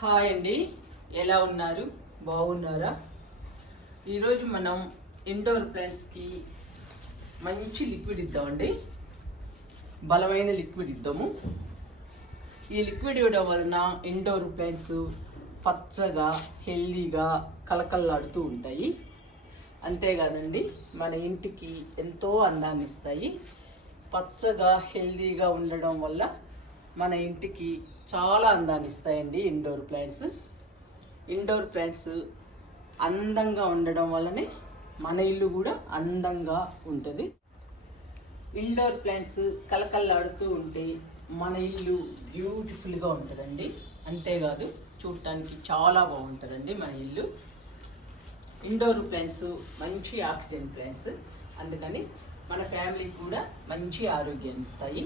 Hi అండి, ఎలా ఉన్నారు? బాగున్నారా? ఈరోజు మనం ఇండోర్ ప్లాంట్స్కి మంచి లిక్విడ్ ఇద్దామండి. బలమైన లిక్విడ్ ఇద్దాము. ఈ లిక్విడ్ ఇవ్వడం వలన ఇండోర్ ప్లాంట్స్ పచ్చగా హెల్దీగా కలకల్లాడుతూ ఉంటాయి. అంతేకాదండి, మన ఇంటికి ఎంతో అందాన్ని ఇస్తాయి. పచ్చగా హెల్దీగా ఉండడం వల్ల మన ఇంటికి చాలా అందాన్ని ఇస్తాయండి ఇండోర్ ప్లాంట్స్. ఇండోర్ ప్లాంట్స్ అందంగా ఉండడం వల్లనే మన ఇల్లు కూడా అందంగా ఉంటుంది. ఇండోర్ ప్లాంట్స్ కలకల్లాడుతూ ఉంటే మన ఇల్లు బ్యూటిఫుల్గా ఉంటుందండి. అంతేకాదు, చూడటానికి చాలా బాగుంటుందండి మన ఇల్లు. ఇండోర్ ప్లాంట్స్ మంచి ఆక్సిజన్ ప్లాంట్స్, అందుకని మన ఫ్యామిలీకి కూడా మంచి ఆరోగ్యాన్ని ఇస్తాయి.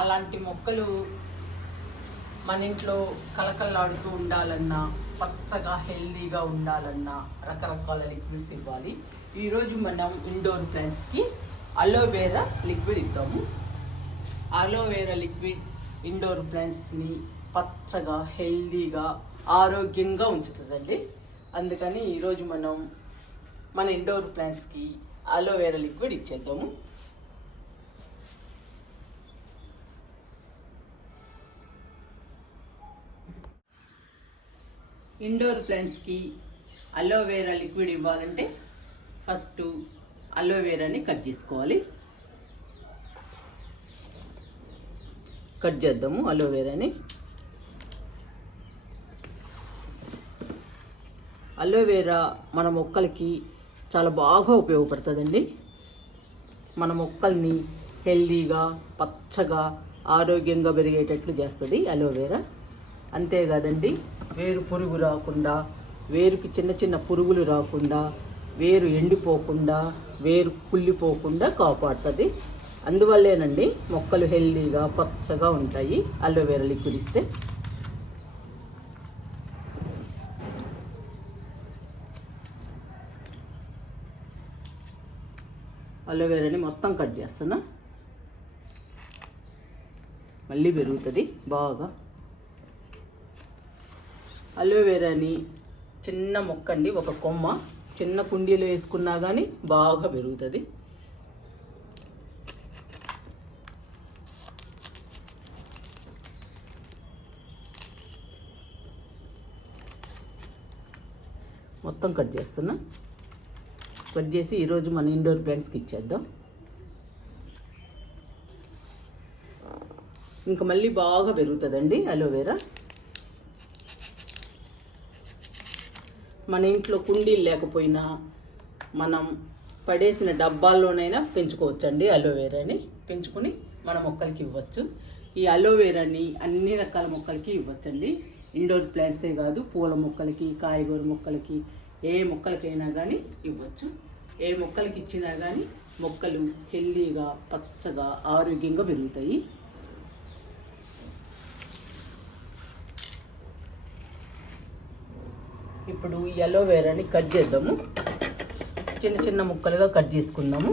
అలాంటి మొక్కలు మన ఇంట్లో కలకల్లాడుతూ ఉండాలన్నా, పచ్చగా హెల్దీగా ఉండాలన్నా రకరకాల లిక్విడ్స్ ఇవ్వాలి. ఈరోజు మనం ఇండోర్ ప్లాంట్స్కి అలోవెరా లిక్విడ్ ఇద్దాము. అలోవెరా లిక్విడ్ ఇండోర్ ప్లాంట్స్ని పచ్చగా హెల్దీగా ఆరోగ్యంగా ఉంచుతుందండి. అందుకని ఈరోజు మనం మన ఇండోర్ ప్లాంట్స్కి అలోవెరా లిక్విడ్ ఇచ్చేద్దాము. ఇండోర్ ప్లాంట్స్కి అలోవెరా లిక్విడ్ ఇవ్వాలంటే ఫస్ట్ అలోవెరాని కట్ చేసుకోవాలి. కట్ చేద్దాము అలోవెరాని. అలోవెరా మన మొక్కలకి చాలా బాగా ఉపయోగపడుతుందండి. మన మొక్కల్ని హెల్దీగా పచ్చగా ఆరోగ్యంగా పెరిగేటట్లు చేస్తుంది అలోవెరా. అంతేకాదండి, వేరు పురుగు రాకుండా, వేరుకి చిన్న చిన్న పురుగులు రాకుండా, వేరు ఎండిపోకుండా, వేరు కుళ్ళిపోకుండా కాపాడుతుంది. అందువల్లేనండి మొక్కలు హెల్దీగా పచ్చగా ఉంటాయి అలోవెరా లిక్విడ్ ఇస్తే. అలోవెరాని మొత్తం కట్ చేస్తున్నా, మళ్ళీ పెరుగుతుంది బాగా. అలోవెరాని చిన్న మొక్క అండి, ఒక కొమ్మ చిన్న కుండీలో వేసుకున్నా కానీ బాగా పెరుగుతుంది. మొత్తం కట్ చేస్తున్నా. కట్ చేసి ఈరోజు మన ఇండోర్ ప్లాంట్స్కి ఇచ్చేద్దాం. ఇంకా మళ్ళీ బాగా పెరుగుతుందండి అలోవెరా. మన ఇంట్లో కుండీలు లేకపోయినా మనం పడేసిన డబ్బాల్లోనైనా పెంచుకోవచ్చండి. అలోవెరాని పెంచుకొని మన మొక్కలకి ఇవ్వచ్చు. ఈ అలోవెరాని అన్ని రకాల మొక్కలకి ఇవ్వచ్చండి. ఇండోర్ ప్లాంట్సే కాదు, పూల మొక్కలకి, కాయగూర మొక్కలకి, ఏ మొక్కలకైనా కానీ ఇవ్వచ్చు. ఏ మొక్కలకి ఇచ్చినా కానీ మొక్కలు హెల్దీగా పచ్చగా ఆరోగ్యంగా పెరుగుతాయి. ఇప్పుడు ఈ అలోవెరాని కట్ చేద్దాము. చిన్న చిన్న ముక్కలుగా కట్ చేసుకుందాము.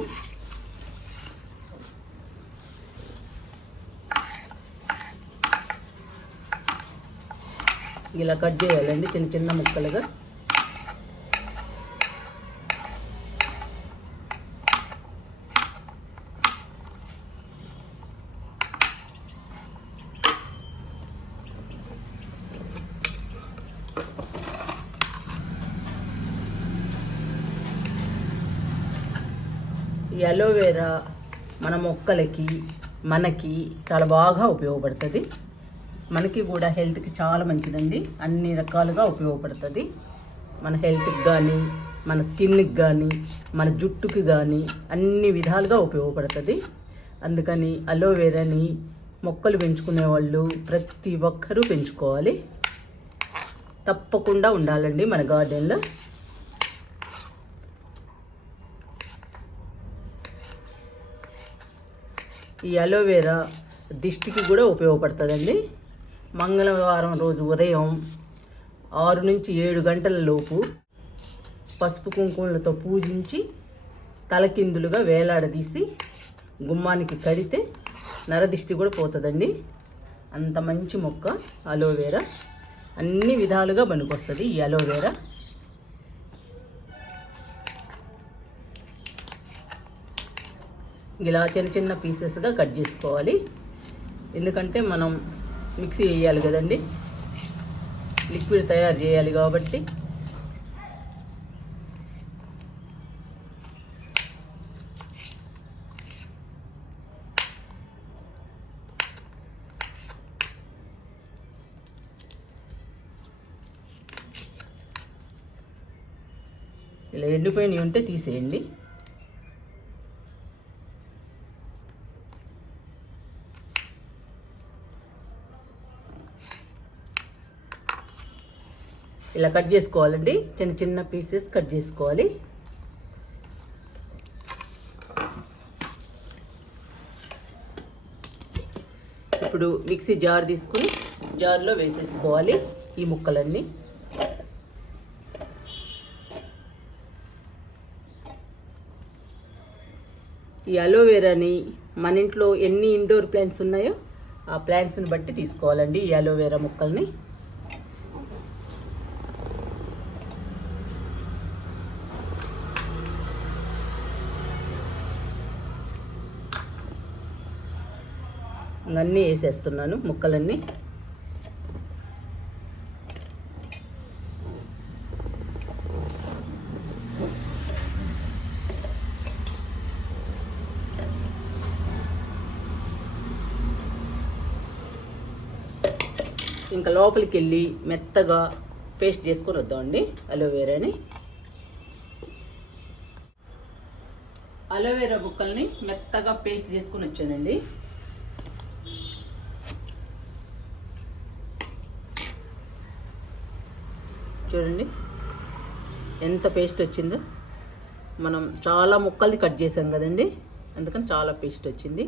ఇలా కట్ చేయాలండి చిన్న చిన్న ముక్కలుగా. ఈ అలోవెరా మన మొక్కలకి మనకి చాలా బాగా ఉపయోగపడుతుంది. మనకి కూడా హెల్త్కి చాలా మంచిదండి. అన్ని రకాలుగా ఉపయోగపడుతుంది. మన హెల్త్కి కానీ, మన స్కిన్కి కానీ, మన జుట్టుకి కానీ అన్ని విధాలుగా ఉపయోగపడుతుంది. అందుకని అలోవెరాని మొక్కలు పెంచుకునే వాళ్ళు ప్రతి ఒక్కరూ పెంచుకోవాలి. తప్పకుండా ఉండాలండి మన గార్డెన్లో. ఈ అలోవెరా దిష్టికి కూడా ఉపయోగపడుతుందండి. మంగళవారం రోజు ఉదయం 6 నుంచి 7 గంటల లోపు పసుపు కుంకుమలతో పూజించి తలకిందులుగా వేలాడదీసి గుమ్మానికి కడితే నరదిష్టి కూడా పోతుందండి. అంత మంచి మొక్క అలోవెరా. అన్ని విధాలుగా పనికొస్తుంది ఈ అలోవెరా. ఇలా చిన్న చిన్న పీసెస్గా కట్ చేసుకోవాలి, ఎందుకంటే మనం మిక్సీ వేయాలి కదండి, లిక్విడ్ తయారు చేయాలి కాబట్టి. ఇలా ఎండిపోయినవి ఉంటే తీసేయండి. ఇలా కట్ చేసుకోవాలండి, చిన్న చిన్న పీసెస్ కట్ చేసుకోవాలి. ఇప్పుడు మిక్సీ జార్ తీసుకుని జార్లో వేసేసుకోవాలి ఈ ముక్కలన్నీ. ఈ అలోవెరాని మన ఇంట్లో ఎన్ని ఇండోర్ ప్లాంట్స్ ఉన్నాయో ఆ ప్లాంట్స్ని బట్టి తీసుకోవాలండి ఈ అలోవెరా ముక్కల్ని. అన్నీ వేసేస్తున్నాను ముక్కలన్నీ. ఇంకా లోపలికి వెళ్ళి మెత్తగా పేస్ట్ చేసుకొని వద్దామండి అలోవెరాని. అలోవెరా ముక్కల్ని మెత్తగా పేస్ట్ చేసుకొని వచ్చానండి. చూడండి ఎంత పేస్ట్ వచ్చిందో. మనం చాలా ముక్కల్ని కట్ చేసాం కదండి, అందుకని చాలా పేస్ట్ వచ్చింది.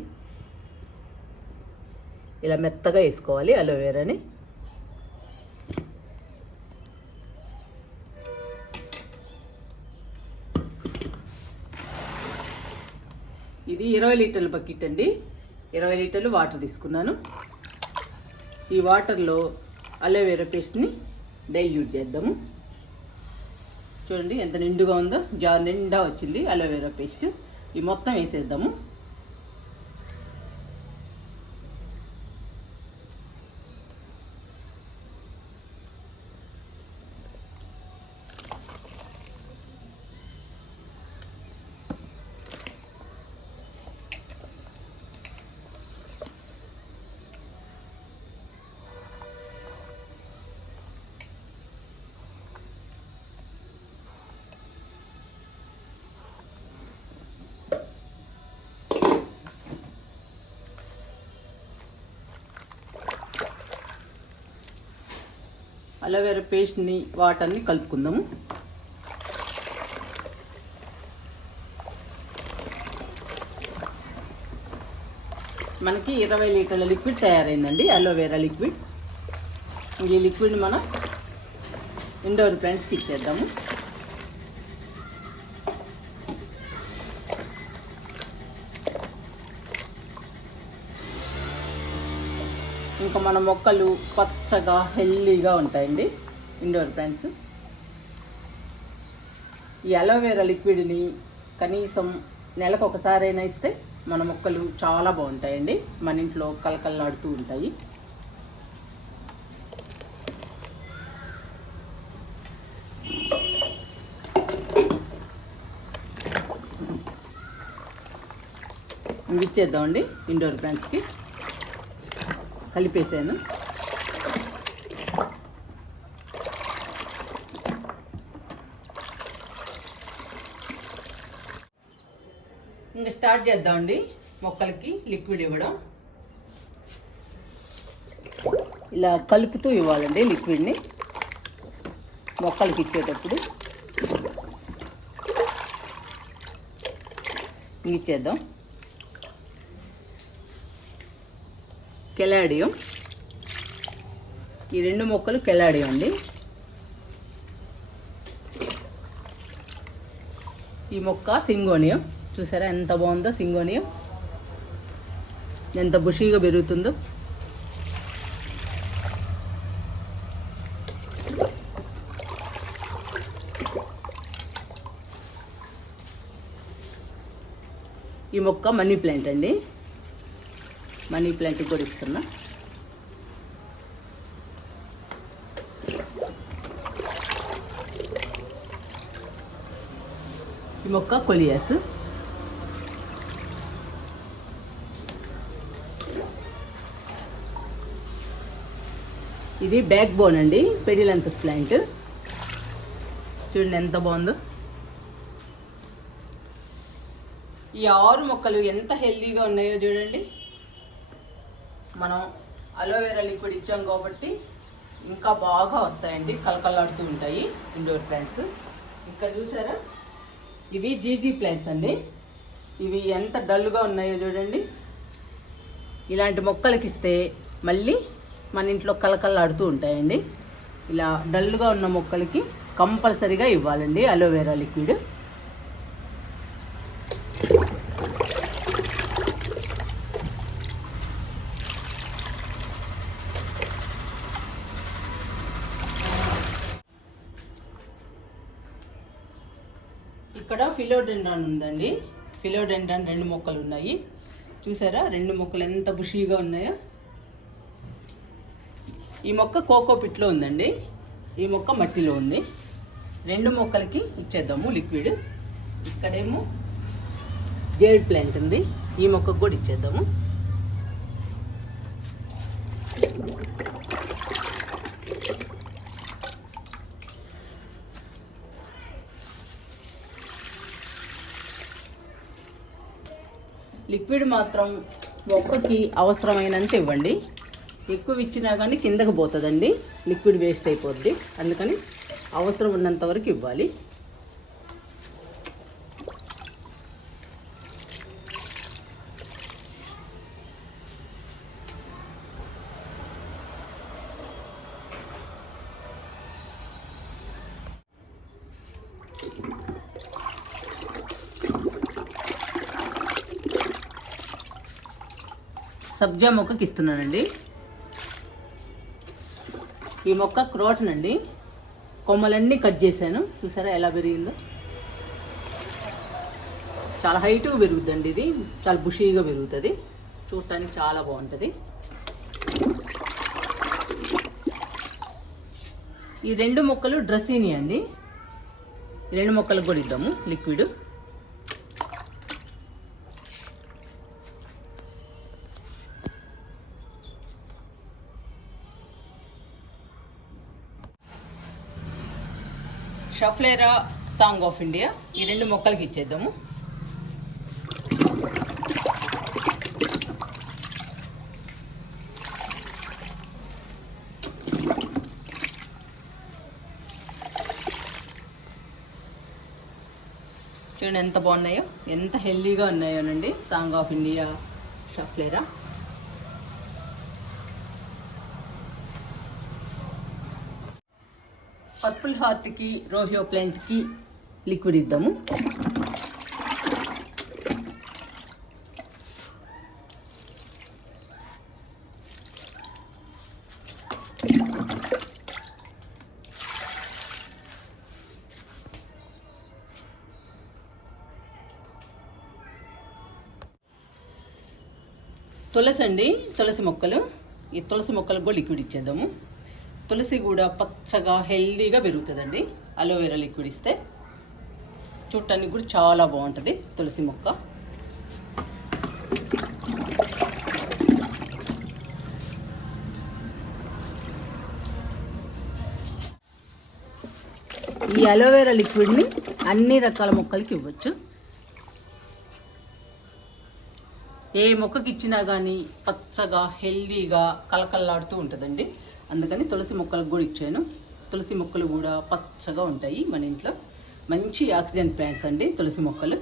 ఇలా మెత్తగా వేసుకోవాలి అలోవెరాని. ఇది 20 లీటర్ల బకెట్ అండి. 20 లీటర్లు వాటర్ తీసుకున్నాను. ఈ వాటర్లో అలోవెరా పేస్ట్ని డైల్యూట్ చేద్దాము. చూడండి ఎంత నిండుగా ఉందో, జార్ నిండా వచ్చింది అలోవెరా పేస్ట్. ఈ మొత్తం వేసేద్దాము. అలోవెరా పేస్ట్ని వాటర్ని కలుపుకుందాము. మనకి 20 లీటర్ల లిక్విడ్ తయారైందండి, అలోవెరా లిక్విడ్. ఈ లిక్విడ్ని మనం ఇండోర్ ప్లాంట్స్కి ఇచ్చేద్దాము. ఇంకా మన మొక్కలు పచ్చగా హెల్దీగా ఉంటాయండి ఇండోర్ ప్లాంట్స్. ఈ అలోవెరా లిక్విడ్ని కనీసం నెలకు ఒకసారైనా ఇస్తే మన మొక్కలు చాలా బాగుంటాయండి, మన ఇంట్లో కలకల్లాడుతూ ఉంటాయి. ఇచ్చేద్దామండి ఇండోర్ ప్లాంట్స్కి. కలిపేసాను. ఇంకా స్టార్ట్ చేద్దామండి మొక్కలకి లిక్విడ్ ఇవ్వడం. ఇలా కలుపుతూ ఇవ్వాలండి లిక్విడ్ని మొక్కలకి ఇచ్చేటప్పుడు. ఇచ్చేద్దాం. కెలాడియం, ఈ 2 మొక్కలు కెలాడియం అండి. ఈ మొక్క సింగోనియం. చూసారా ఎంత బాగుందో సింగోనియం, ఎంత బుషీగా పెరుగుతుందో. మొక్క మనీ ప్లాంట్ అండి. మనీ ప్లాంట్ కూడా ఇస్తున్నా. ఈ మొక్క కొలియాస్. ఇది బ్యాక్ బోన్ అండి, పెడిలంతస్ ప్లాంట్. చూడండి ఎంత బాగుందో. ఈ 6 మొక్కలు ఎంత హెల్దీగా ఉన్నాయో చూడండి. మనం అలోవెరా లిక్విడ్ ఇచ్చాం కాబట్టి ఇంకా బాగా వస్తాయండి, కలకలాడుతూ ఉంటాయి ఇండోర్ ప్లాంట్స్. ఇక్కడ చూసారా, ఇవి జీజీ ప్లాంట్స్ అండి. ఇవి ఎంత డల్గా ఉన్నాయో చూడండి. ఇలాంటి మొక్కలకి ఇస్తే మళ్ళీ మన ఇంట్లో కలకలాడుతూ ఉంటాయండి. ఇలా డల్గా ఉన్న మొక్కలకి కంపల్సరీగా ఇవ్వాలండి అలోవెరా లిక్విడ్. ఇక్కడ ఫిలోడెండ్రాన్ ఉందండి. ఫిలోడెండ్రాన్ 2 మొక్కలు ఉన్నాయి. చూసారా 2 మొక్కలు ఎంత బుషీగా ఉన్నాయో. ఈ మొక్క కోకోపిట్లో ఉందండి, ఈ మొక్క మట్టిలో ఉంది. 2 మొక్కలకి ఇచ్చేద్దాము లిక్విడ్. ఇక్కడేమో జేడ్ ప్లాంట్ ఉంది, ఈ మొక్కకు కూడా ఇచ్చేద్దాము. లిక్విడ్ మాత్రం మొక్కకి అవసరమైనంత ఇవ్వండి. ఎక్కువ ఇచ్చినా కానీ కిందకు పోతుందండి, లిక్విడ్ వేస్ట్ అయిపోద్ది. అందుకని అవసరం ఉన్నంత వరకు ఇవ్వాలి. సబ్జా మొక్కకి ఇస్తున్నానండి. ఈ మొక్క క్రోటన్ అండి, కొమ్మలన్నీ కట్ చేశాను. చూసారా ఎలా పెరిగిందో. చాలా హైట్గా పెరుగుద్దండి, ఇది చాలా బుషీగా పెరుగుతుంది, చూడటానికి చాలా బాగుంటుంది. ఈ 2 మొక్కలు డ్రెస్సీని అండి. ఈ 2 మొక్కలకు కూడా ఇద్దాము లిక్విడ్. షఫ్లేరా సాంగ్ ఆఫ్ ఇండియా ఈ 2 మొక్కలకి ఇచ్చేద్దాము. చూడండి ఎంత బాగున్నాయో, ఎంత హెల్దీగా ఉన్నాయోనండి. Song of India, schefflera. Purple హార్ట్కి, రోహియో ప్లాంట్కి లిక్విడ్ ఇద్దాము. తులసి అండి, తులసి మొక్కలు. ఈ తులసి మొక్కలకు కూడా లిక్విడ్ ఇచ్చేద్దాము. తులసి కూడా పచ్చగా హెల్దీగా పెరుగుతుందండి అలోవెరా లిక్విడ్ ఇస్తే. చూడటానికి కూడా చాలా బాగుంటుంది తులసి మొక్క. ఈ అలోవెరా లిక్విడ్ని అన్ని రకాల మొక్కలకి ఇవ్వచ్చు. ఏ మొక్కకి ఇచ్చినా కానీ పచ్చగా హెల్దీగా కలకల్లాడుతూ ఉంటుందండి. అందుకని తులసి మొక్కలకు కూడా ఇచ్చాను. తులసి మొక్కలు కూడా పచ్చగా ఉంటాయి మన ఇంట్లో. మంచి ఆక్సిజన్ ప్లాంట్స్ అండి తులసి మొక్కలు.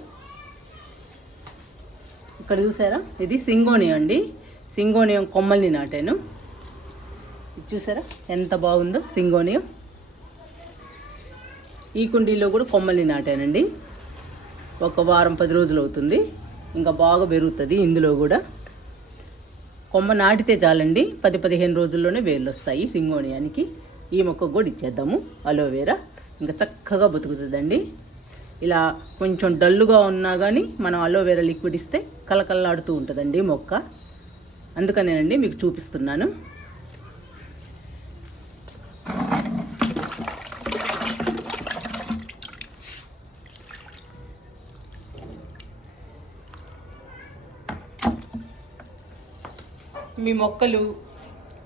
ఇక్కడ చూసారా, ఇది సింగోనియం అండి. సింగోనియం కొమ్మల్ని నాటాను. ఇది చూసారా ఎంత బాగుందో సింగోనియం. ఈ కుండీలో కూడా కొమ్మల్ని నాటానండి. ఒక వారం 10 రోజులు అవుతుంది, ఇంకా బాగా పెరుగుతుంది. ఇందులో కూడా కొమ్మ నాటితే చాలండి, 10-15 రోజుల్లోనే వేర్లు వస్తాయి సింగోనియానికి. ఈ మొక్కకు కూడా ఇచ్చేద్దాము అలోవెరా, ఇంకా చక్కగా బతుకుతుందండి. ఇలా కొంచెం డల్లుగా ఉన్నా కానీ మనం అలోవెరా లిక్విడ్ ఇస్తే కలకల్లాడుతూ ఉంటుందండి మొక్క. అందుకనేనండి మీకు చూపిస్తున్నాను. మీ మొక్కలు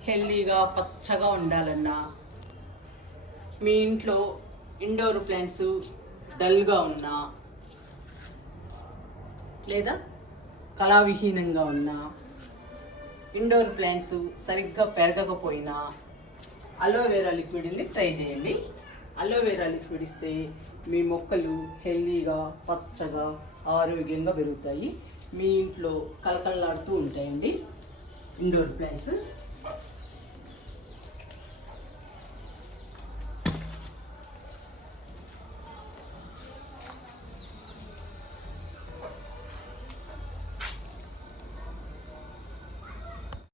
హెల్దీగా పచ్చగా ఉండాలన్నా, మీ ఇంట్లో ఇండోర్ ప్లాంట్స్ డల్గా ఉన్నా లేదా కళావిహీనంగా ఉన్నా, ఇండోర్ ప్లాంట్స్ సరిగ్గా పెరగకపోయినా అలోవెరా లిక్విడ్ని ట్రై చేయండి. అలోవెరా లిక్విడ్ ఇస్తే మీ మొక్కలు హెల్దీగా పచ్చగా ఆరోగ్యంగా పెరుగుతాయి. మీ ఇంట్లో కలకల్లాడుతూ ఉంటాయండి ఇండోర్ ప్లాంట్స్.